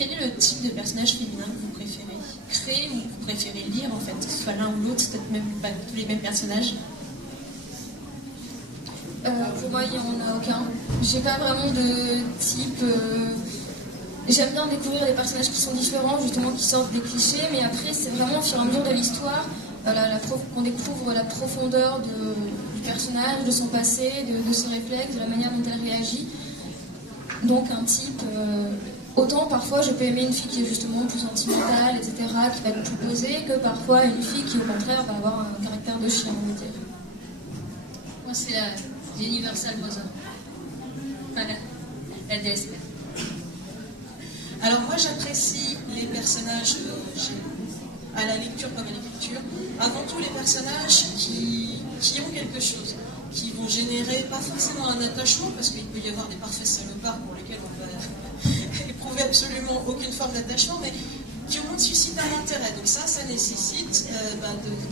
Quel est le type de personnage féminin que vous préférez créer ou que vous préférez lire, en fait, que ce soit l'un ou l'autre, peut-être même pas tous les mêmes personnages? Pour moi, il n'y en a aucun. J'ai pas vraiment de type. J'aime bien découvrir des personnages qui sont différents, justement, qui sortent des clichés, mais après, c'est vraiment au fur et à mesure de l'histoire qu'on découvre la profondeur du personnage, de son passé, de ses réflexes, de la manière dont elle réagit. Donc, un type. Autant parfois je peux aimer une fille qui est justement plus sentimentale, etc., qui va être plus posée, que parfois une fille qui au contraire va avoir un caractère de chien, on va dire. Moi c'est l'Universal Mother. Voilà, la déesse. Alors moi j'apprécie les personnages à la lecture comme à l'écriture, avant tout les personnages qui ont quelque chose, qui vont générer pas forcément un attachement, parce qu'il peut y avoir des parfaits salopards pour lesquels on va éprouver absolument aucune forme d'attachement, mais qui au moins suscitent un intérêt. Donc ça nécessite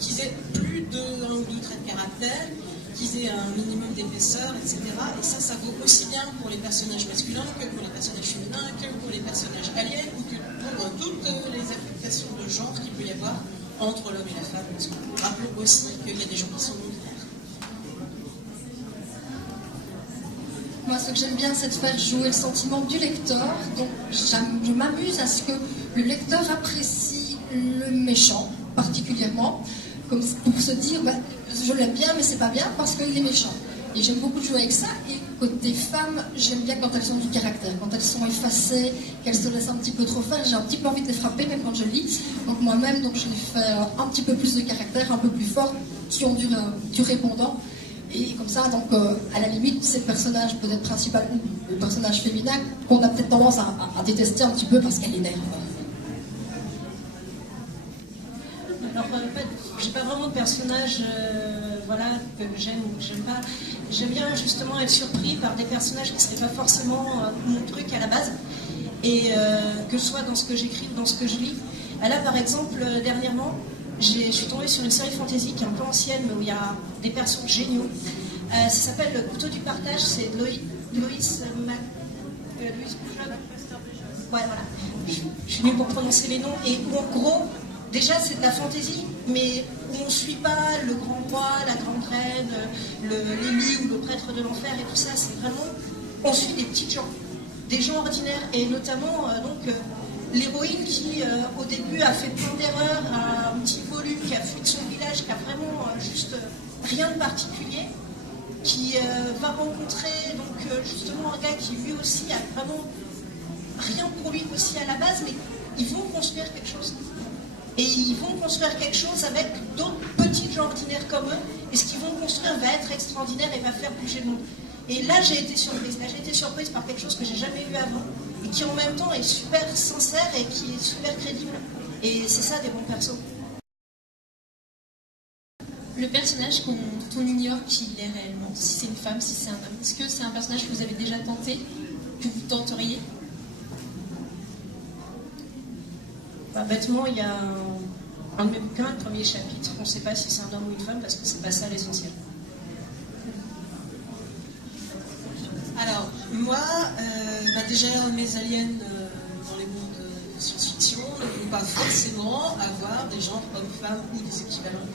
qu'ils aient plus d'un ou deux traits de caractère, qu'ils aient un minimum d'épaisseur, etc. Et ça vaut aussi bien pour les personnages masculins que pour les personnages féminins, que pour les personnages aliens, ou que pour toutes les applications de genre qu'il peut y avoir entre l'homme et la femme. Parce que rappelons aussi qu'il y a des gens qui sont non-binaires. Moi, ce que j'aime bien, c'est de faire jouer le sentiment du lecteur. Donc, je m'amuse à ce que le lecteur apprécie le méchant, particulièrement, comme pour se dire, je l'aime bien, mais c'est pas bien parce qu'il est méchant. Et j'aime beaucoup jouer avec ça. Et côté femme, j'aime bien quand elles ont du caractère, quand elles sont effacées, qu'elles se laissent un petit peu trop faire. J'ai un petit peu envie de les frapper, même quand je lis. Donc moi-même, je les fais un petit peu plus de caractère, un peu plus fort, qui ont du répondant. Et comme ça, à la limite, ces personnages, peut-être principalement le personnage féminin, qu'on a peut-être tendance à détester un petit peu parce qu'elle énerve. Alors, j'ai pas vraiment de personnage que j'aime ou que j'aime pas. J'aime bien justement être surpris par des personnages qui seraient pas forcément mon truc à la base, et que ce soit dans ce que j'écris ou dans ce que je lis. Là, par exemple, dernièrement, je suis tombée sur une série fantasy qui est un peu ancienne, mais où il y a des persos géniaux. Ça s'appelle Le Couteau du Partage, c'est Loïs Ouais, voilà. Je suis nulle pour prononcer les noms. Et où, en gros, déjà, c'est de la fantasy, mais où on ne suit pas le grand roi, la grande reine, l'élu ou le prêtre de l'enfer et tout ça. C'est vraiment... On suit des petits gens, des gens ordinaires, et notamment, l'héroïne qui, au début, a fait plein d'erreurs, a un petit volume, qui a fui de son village, qui a vraiment juste rien de particulier, qui va rencontrer justement un gars qui lui aussi a vraiment rien pour lui aussi à la base, mais ils vont construire quelque chose. Et ils vont construire quelque chose avec d'autres petits gens ordinaires comme eux, et ce qu'ils vont construire va être extraordinaire et va faire bouger le monde. Et là, j'ai été surprise. Là, j'ai été surprise par quelque chose que j'ai jamais vu avant, et qui en même temps est super sincère et qui est super crédible. Et c'est ça des bons persos. Le personnage dont on ignore qui il est réellement, si c'est une femme, si c'est un homme, est-ce que c'est un personnage que vous avez déjà tenté, que vous tenteriez? Bêtement, il y a un de mes bouquins, le premier chapitre, on ne sait pas si c'est un homme ou une femme parce que c'est pas ça l'essentiel. Alors, moi, déjà, mes aliens dans les mondes de science-fiction ne vont pas forcément avoir des genres hommes-femmes ou des équivalents.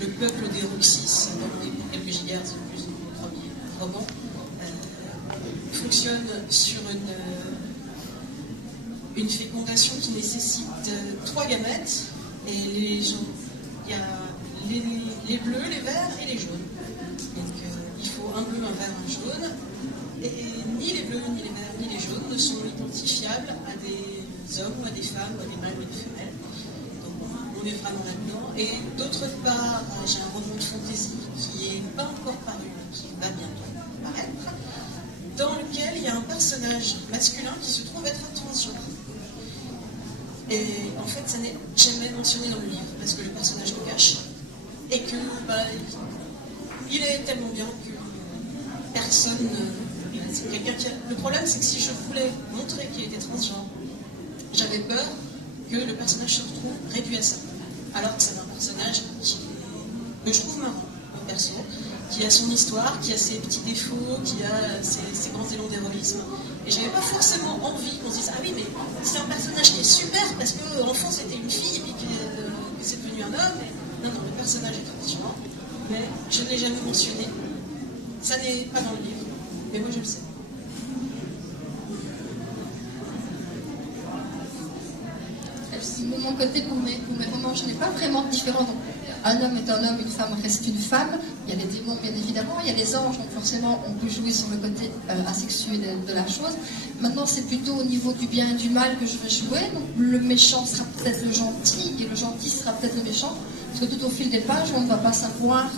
Le peuple des Roxys, pour quelques gigahertz de plus dans le premier roman, fonctionne sur une fécondation qui nécessite 3 gamètes, et il y a les bleus, les verts et les jaunes. Donc il faut un bleu, un vert, un jaune, et ni les bleus, ni les verts, ni les jaunes ne sont identifiables à des hommes ou à des femmes ou à des mâles ou à des femelles. Donc on est vraiment là-dedans. Et d'autre part, j'ai un roman de fantasy qui n'est pas encore paru, qui va bientôt paraître, dans lequel il y a un personnage masculin qui se trouve être un transgenre. Et en fait, ça n'est jamais mentionné dans le livre, parce que le personnage le cache, et que il est tellement bien que personne... Le problème, c'est que si je voulais montrer qu'il était transgenre, j'avais peur que le personnage se retrouve réduit à ça. Alors que c'est un personnage que je trouve marrant. perso, qui a son histoire, qui a ses petits défauts, qui a ses grands élans d'héroïsme. Et j'avais pas forcément envie qu'on se dise ah oui mais c'est un personnage qui est super parce qu'enfant c'était une fille et puis que c'est devenu un homme. Non, le personnage est impressionnant, mais je ne l'ai jamais mentionné. Ça n'est pas dans le livre, mais moi je le sais. De mon côté, pour mes romans, je n'ai pas vraiment de différence. Donc, un homme est un homme, une femme reste une femme. Il y a les démons, bien évidemment. Il y a les anges, donc forcément, on peut jouer sur le côté asexué de la chose. Maintenant, c'est plutôt au niveau du bien et du mal que je vais jouer. Donc, le méchant sera peut-être le gentil, et le gentil sera peut-être le méchant. Parce que tout au fil des pages, on ne va pas savoir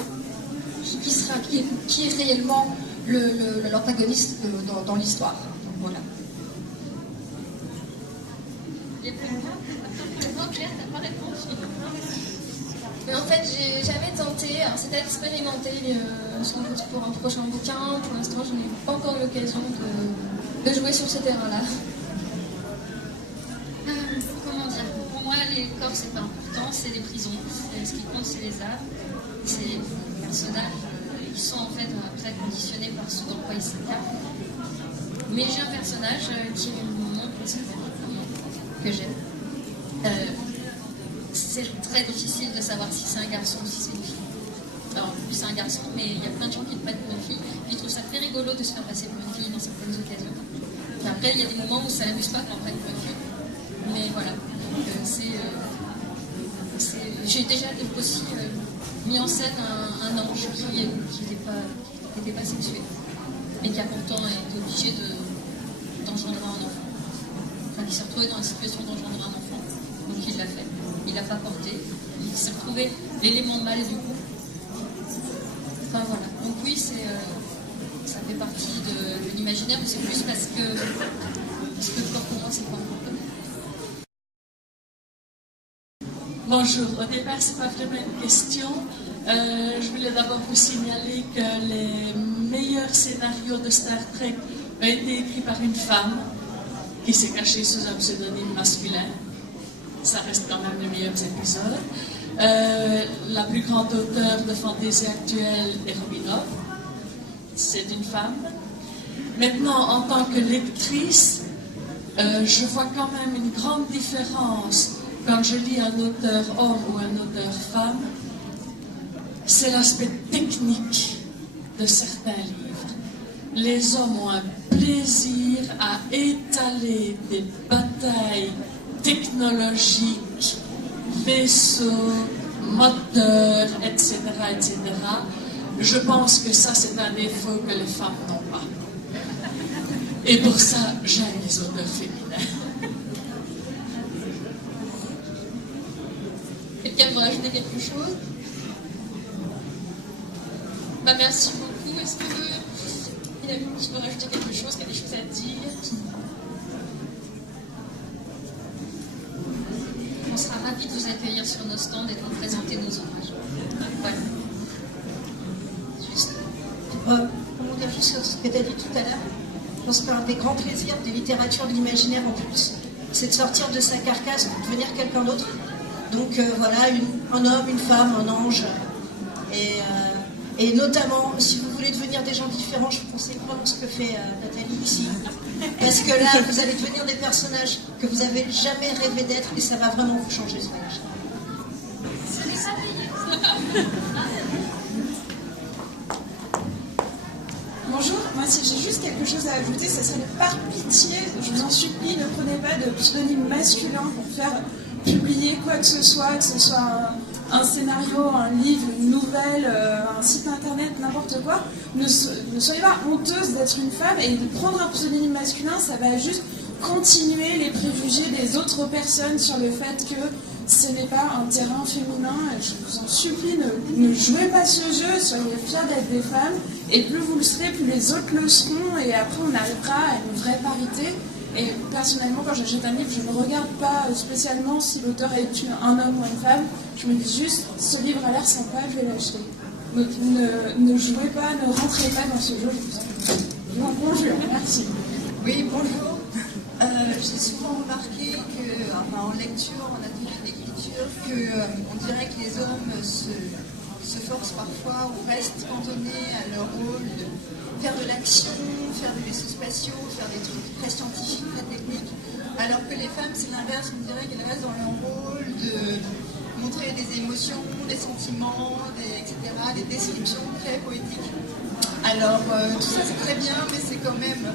qui est réellement l'antagoniste dans l'histoire. Donc, voilà. Mais en fait, j'ai jamais tenté. Alors, c'était expérimenté sans doute pour un prochain bouquin. Pour l'instant, je n'ai pas encore l'occasion de jouer sur ce terrain-là. Comment dire? Pour moi, les corps, c'est pas important, c'est les prisons. Ce qui compte, c'est les âmes. C'est les personnages. Ils sont en fait après conditionnés par ce dans quoi ils s'incarnent. Mais j'ai un personnage qui est mon personnage que j'aime. C'est très difficile de savoir si c'est un garçon ou si c'est une fille. Alors, plus c'est un garçon, mais il y a plein de gens qui le prennent pour une fille. Puis ils trouvent ça très rigolo de se faire passer pour une fille dans certaines occasions. Puis après, il y a des moments où ça n'amuse pas qu'on prenne pour une fille. Mais voilà. Donc, j'ai déjà aussi mis en scène un ange qui n'était pas sexué. Et qui a pourtant été obligé d'engendrer un enfant. Enfin, qui s'est retrouvé dans la situation d'engendrer un enfant. Donc il l'a fait. Il l'a pas porté. Il s'est retrouvé l'élément mâle du coup. Enfin voilà. Donc oui, ça fait partie de l'imaginaire, mais c'est plus parce que le corps pour moi, c'est pas important. Bonjour, au départ, c'est pas vraiment une question. Je voulais d'abord vous signaler que les meilleurs scénarios de Star Trek ont été écrits par une femme qui s'est cachée sous un pseudonyme masculin. Ça reste quand même les meilleurs épisodes. La plus grande auteure de fantasy actuelle est Robinov. C'est une femme. Maintenant, en tant que lectrice, je vois quand même une grande différence quand je lis un auteur homme ou un auteur femme. C'est l'aspect technique de certains livres. Les hommes ont un plaisir à étaler des batailles technologiques, vaisseaux, moteurs, etc., etc. Je pense que ça, c'est un défaut que les femmes n'ont pas. Et pour ça, j'aime les auteurs féminins. Quelqu'un veut rajouter quelque chose? Merci beaucoup. Est-ce que il y a quelqu'un qui veut rajouter quelque chose, qui a des choses à dire? On sera ravis de vous accueillir sur nos stands et de vous présenter nos ouvrages. Voilà. Juste. Pour dire juste ce que tu as dit tout à l'heure, je pense qu'un des grands plaisirs de littérature de l'imaginaire en plus, c'est de sortir de sa carcasse pour devenir quelqu'un d'autre. Donc voilà, un homme, une femme, un ange. Et notamment, si vous voulez devenir des gens différents, je vous conseille vraiment ce que fait Nathalie ici. Parce que là, vous allez devenir des personnages que vous n'avez jamais rêvé d'être et ça va vraiment vous changer ce voyage. Bonjour, moi si j'ai juste quelque chose à ajouter, ça serait par pitié, je vous en supplie, ne prenez pas de pseudonyme masculin pour faire publier quoi que ce soit un scénario, un livre, une nouvelle, un site internet, n'importe quoi. Ne soyez pas honteuse d'être une femme et de prendre un pseudonyme masculin, ça va juste continuer les préjugés des autres personnes sur le fait que ce n'est pas un terrain féminin. Je vous en supplie, ne jouez pas ce jeu, soyez fiers d'être des femmes, et plus vous le serez, plus les autres le seront, et après on arrivera à une vraie parité. Et personnellement, quand j'achète un livre, je ne regarde pas spécialement si l'auteur est un homme ou une femme, je me dis juste, ce livre a l'air sympa, je vais l'acheter. Donc ne jouez pas, ne rentrez pas dans ce jeu, je vous en conjure, merci. Oui, bonjour. J'ai souvent remarqué en lecture, en atelier d'écriture, qu'on dirait que les hommes se forcent parfois ou restent cantonnés à leur rôle de faire de l'action, faire des vaisseaux spatiaux, faire des trucs très scientifiques, très techniques, alors que les femmes, c'est l'inverse, on dirait qu'elles restent dans leur rôle de montrer des émotions, des sentiments, etc., des descriptions très poétiques. Alors, tout ça c'est très bien, mais c'est quand même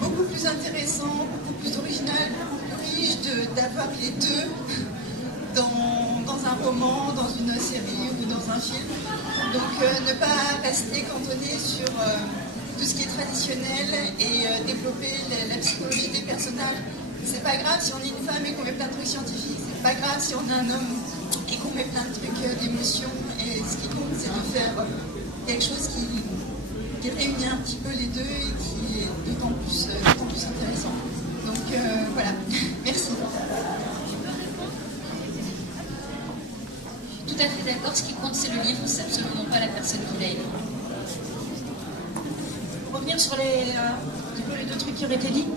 beaucoup plus intéressant, beaucoup plus original, beaucoup plus riche d'avoir les deux dans un roman, dans une série ou dans un film. Donc ne pas rester cantonné sur tout ce qui est traditionnel et développer la psychologie des personnages. C'est pas grave si on est une femme et qu'on met plein de trucs scientifiques, c'est pas grave si on est un homme et qu'on met plein de trucs d'émotions. Et ce qui compte, c'est de faire quelque chose qui réunit un petit peu les deux et qui est d'autant plus intéressant. Donc voilà, merci. Tout à fait d'accord, ce qui compte c'est le livre, c'est absolument pas la personne qui l'a écrit. Pour revenir sur les deux trucs qui auraient été dits,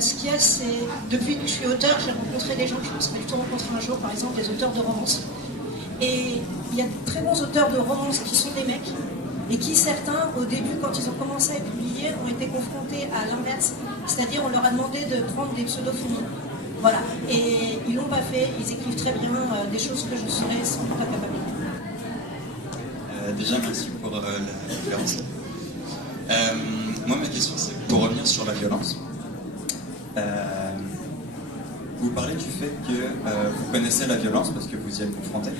ce qu'il y a, c'est, depuis que je suis auteur, j'ai rencontré des gens que je ne serais du tout rencontrer un jour, par exemple les auteurs de romances. Et il y a de très bons auteurs de romances qui sont des mecs, et qui certains, au début, quand ils ont commencé à publier, ont été confrontés à l'inverse, c'est-à-dire on leur a demandé de prendre des pseudo-féminines. Voilà, et ils l'ont pas fait, ils écrivent très bien des choses que je serais sans doute pas capable. Déjà, merci pour la conférence. Moi, ma question, c'est pour revenir sur la violence. Vous parlez du fait que vous connaissez la violence parce que vous y êtes confronté,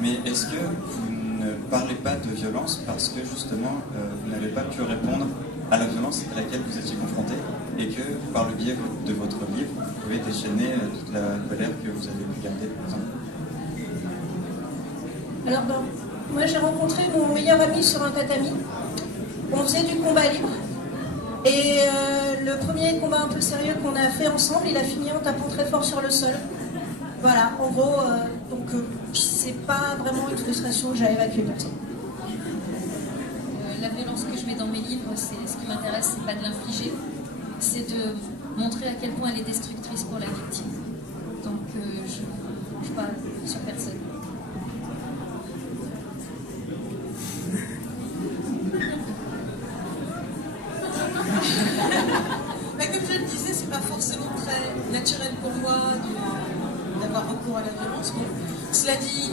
mais est-ce que vous ne parlez pas de violence parce que justement vous n'avez pas pu répondre à la violence à laquelle vous étiez confronté et que par le biais de votre livre, vous pouvez déchaîner toute la colère que vous avez pu garder, par exemple? Alors, moi j'ai rencontré mon meilleur ami sur un tatami. On faisait du combat libre. Et le premier combat un peu sérieux qu'on a fait ensemble, il a fini en tapant très fort sur le sol. Voilà, en gros, donc c'est pas vraiment une frustration que j'ai évacuée personne. La violence que je mets dans mes livres, ce qui m'intéresse, c'est pas de l'infliger, c'est de montrer à quel point elle est destructrice pour la victime. Donc je parle sur personne. Mais comme je le disais, c'est pas forcément très naturel pour moi d'avoir recours à la violence. Bon, cela dit,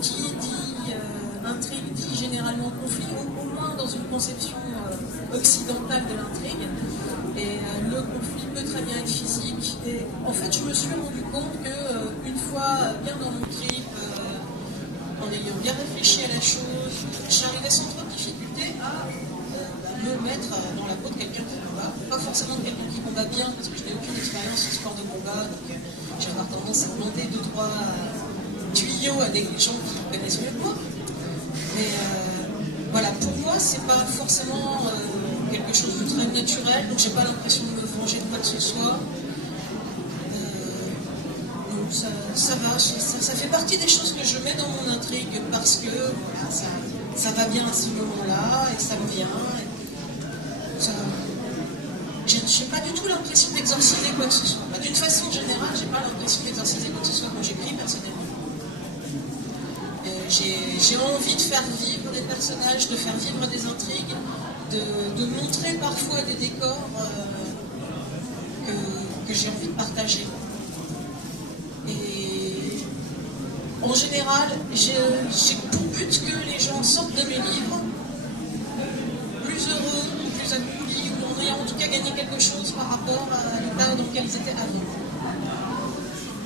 qui dit intrigue dit généralement conflit, au moins dans une conception occidentale de l'intrigue. Et le conflit peut très bien être physique. Et en fait, je me suis rendu compte que une fois bien dans mon trip, en ayant bien réfléchi à la chose, j'arrivais sans trop de difficulté à me mettre dans la peau de quelqu'un qui combat. Pas forcément de quelqu'un qui combat bien, parce que je n'ai aucune expérience en sport de combat, donc j'ai avoir tendance à demander 2-3 tuyaux à des gens qui connaissent mieux que moi. Mais voilà, pour moi, c'est pas forcément quelque chose de très naturel, donc j'ai pas l'impression de me venger de quoi que ce soit. Donc ça va, ça fait partie des choses que je mets dans mon intrigue parce que voilà, ça va bien à ce moment-là et ça me vient. Je n'ai pas du tout l'impression d'exorciser quoi que ce soit. D'une façon générale, j'ai pas l'impression d'exorciser quoi que ce soit quand j'écris personnellement. J'ai envie de faire vivre des personnages, de faire vivre des intrigues, de montrer parfois des décors que j'ai envie de partager. Et en général, j'ai pour but que les gens sortent de mes livres plus heureux, plus accomplis, ou en ayant en tout cas gagné quelque chose par rapport à l'état dans lequel ils étaient avant.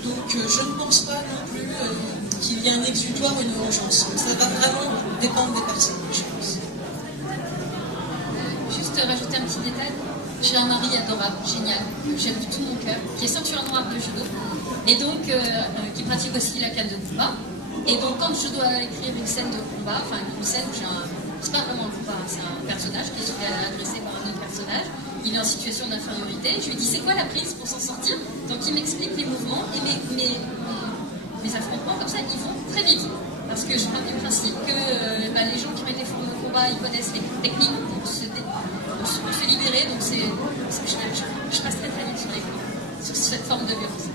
Donc je ne pense pas non plus qu'il y ait un exutoire ou une vengeance. Ça va vraiment dépendre des personnes, je pense. Juste rajouter un petit détail. J'ai un mari adorable, génial, que j'aime de tout mon cœur, qui est ceinture noire de judo, et donc qui pratique aussi la canne de combat. Et donc quand je dois écrire une scène de combat, enfin une scène où j'ai un... C'est pas vraiment un combat, c'est un personnage qui se fait agresser par un autre personnage, il est en situation d'infériorité, je lui dis c'est quoi la prise pour s'en sortir, donc il m'explique les mouvements, et mes affrontements comme ça, ils vont très vite. Parce que je pars du principe que les gens qui ont été formés au combat, ils connaissent les techniques pour se libérer, donc je passe très très vite sur cette forme de violence.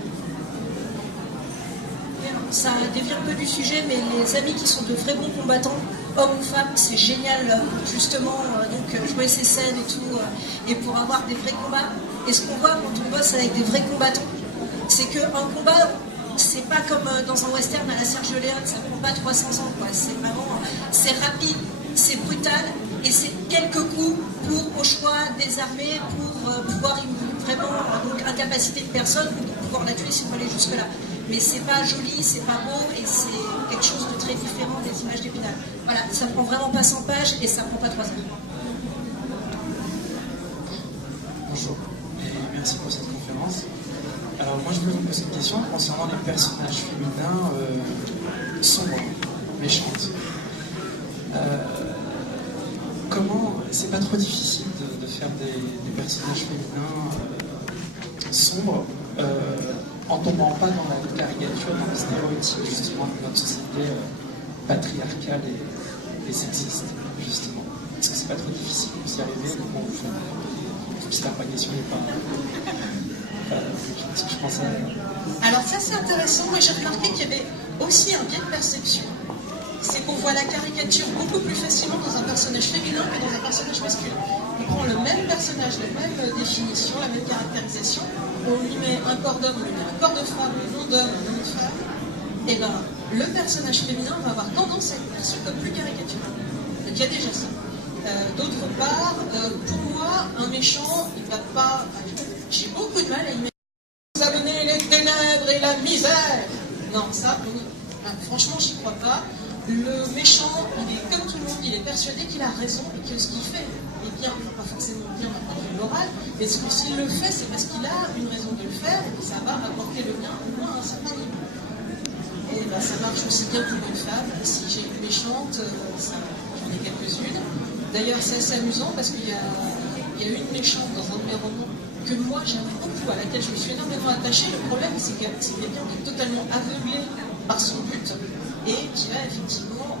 ça dévie un peu du sujet, mais les amis qui sont de vrais bons combattants, hommes ou femmes, c'est génial justement donc jouer ces scènes et tout, et pour avoir des vrais combats. Et ce qu'on voit quand on bosse avec des vrais combattants, c'est qu'un combat, c'est pas comme dans un western à la Serge Léon, ça prend pas 300 ans, quoi. C'est vraiment, c'est rapide, c'est brutal, et c'est quelques coups pour, au choix, désarmer, pour pouvoir vraiment donc, incapaciter de personne, pour pouvoir la tuer si on veut aller jusque-là. Mais c'est pas joli, c'est pas beau, et c'est quelque chose de très différent des images d'Épinal. Voilà, ça prend vraiment pas 100 pages, et ça prend pas 3 heures. Bonjour, et merci pour cette conférence. Alors moi je voulais vous poser une question concernant les personnages féminins sombres, méchantes. Comment, c'est pas trop difficile de faire des personnages féminins sombres en tombant pas dans la caricature, dans le stéréotype justement de notre société patriarcale et sexiste, justement. Est-ce que c'est pas trop difficile de s'y arriver? Comment vous faites? J'espère pas question n'est pas... je pense à... Alors ça c'est intéressant, moi j'ai remarqué qu'il y avait aussi un biais de perception. C'est qu'on voit la caricature beaucoup plus facilement dans un personnage féminin que dans un personnage masculin. On prend le même personnage, la même définition, la même caractérisation, on lui met un corps d'homme, on lui met un corps de femme, un nom d'homme, un nom de femme, et ben le personnage féminin va avoir tendance à être perçu comme plus caricatural. Donc il y a déjà ça. D'autre part, pour moi, un méchant, il va pas... J'ai beaucoup de mal à imaginer. Vous a donné les ténèbres et la misère. Non, ça, franchement, j'y crois pas. Le méchant, il est comme tout le monde, il est persuadé qu'il a raison et que ce qu'il fait est bien, pas forcément bien d'un point de vue moral, mais s'il le fait, c'est parce qu'il a une raison de le faire et que ça va apporter le bien au moins à un certain niveau. Et ben, ça marche aussi bien pour une femme. Si j'ai une méchante, j'en ai quelques-unes. D'ailleurs, c'est assez amusant parce qu'il y a une méchante dans un de mes romans que moi j'aime beaucoup, à laquelle je me suis énormément attachée. Le problème, c'est quelqu'un qui est totalement aveuglé par son but et qui va effectivement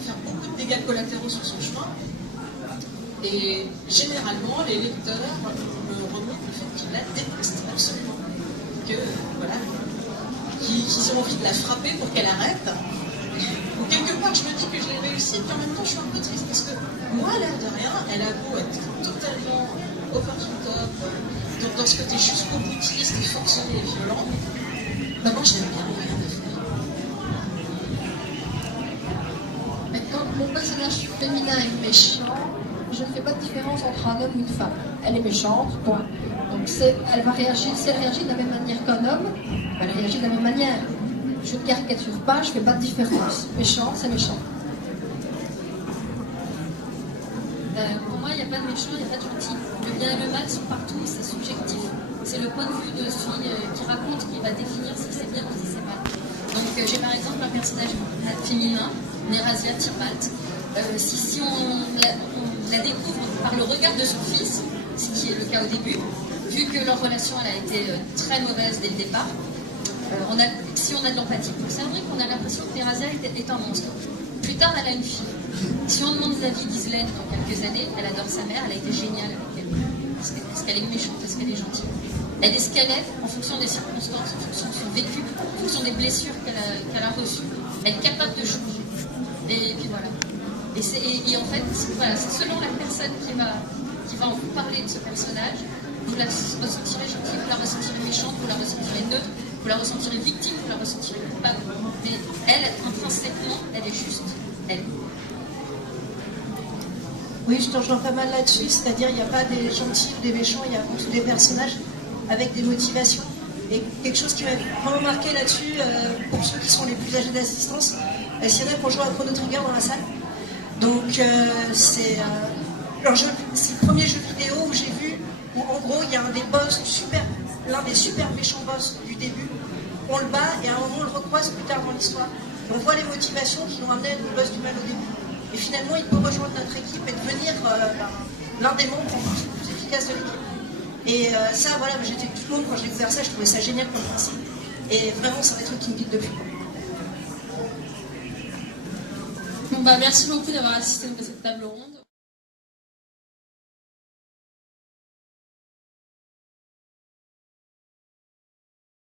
faire beaucoup de dégâts collatéraux sur son chemin. Et généralement, les lecteurs me remontent le fait qu'ils la détestent absolument. Voilà, qu'ils ont envie de la frapper pour qu'elle arrête. Ou quelque part, je me dis que je l'ai réussi, et puis en même temps, je suis un peu triste parce que moi, l'air de rien, elle a beau être totalement over the top, donc dans ce côté jusqu'au boutiste et forcené et violent, bah moi, je n'aime bien rien à faire. Mais quand mon personnage féminin est méchant, je ne fais pas de différence entre un homme ou une femme. Elle est méchante, point. Donc elle va réagir, si elle réagit de la même manière qu'un homme, elle réagit de la même manière. Je ne caricature pas, je ne fais pas de différence. Méchant, c'est méchant. Pour moi, il n'y a pas de méchant, il n'y a pas de gentil. Le bien et le mal sont partout, c'est subjectif. C'est le point de vue de celui qui raconte qui va définir si c'est bien ou si c'est mal. Donc j'ai par exemple un personnage féminin, Nerazia Tibalt. Si on la découvre par le regard de son fils, ce qui est le cas au début, vu que leur relation elle a été très mauvaise dès le départ, si on a de l'empathie pour Cédric, on a l'impression que Nerazia est un monstre. Plus tard, elle a une fille. Si on demande l'avis d'Islaine dans quelques années, elle adore sa mère, elle a été géniale avec elle. Est-ce qu'elle est méchante, est-ce qu'elle est gentille? Elle est ce qu'elle est en fonction des circonstances, en fonction de son vécu, en fonction des blessures qu'elle a reçues. Elle est capable de changer. Et puis voilà. Et en fait, voilà, c'est selon la personne qui va vous parler de ce personnage, vous la ressentirez gentille, vous la ressentirez méchante, vous la ressentirez neutre, vous la ressentirez victime, vous la ressentirez coupable. Mais elle, intrinsèquement, elle est juste elle. Oui, je te rejoins pas mal là-dessus, c'est-à-dire il n'y a pas des gentils ou des méchants, il y a avant tout des personnages avec des motivations. Et quelque chose qui m'a vraiment marqué là-dessus, pour ceux qui sont les plus âgés d'assistance, c'est vrai qu'on joue à Chrono Trigger dans la salle. Donc c'est le premier jeu vidéo où j'ai vu, où en gros il y a un des boss l'un des super méchants boss du début, on le bat et à un moment on le recroise plus tard dans l'histoire. Et on voit les motivations qui l'ont amené le boss du mal au début. Et finalement il peut rejoindre notre équipe et devenir l'un des membres les plus efficaces de l'équipe. Et ça voilà, j'étais tout le monde quand j'ai découvert ça, je trouvais ça génial comme principe. Et vraiment c'est un des trucs qui me guide depuis. Bon, merci beaucoup d'avoir assisté à cette table ronde.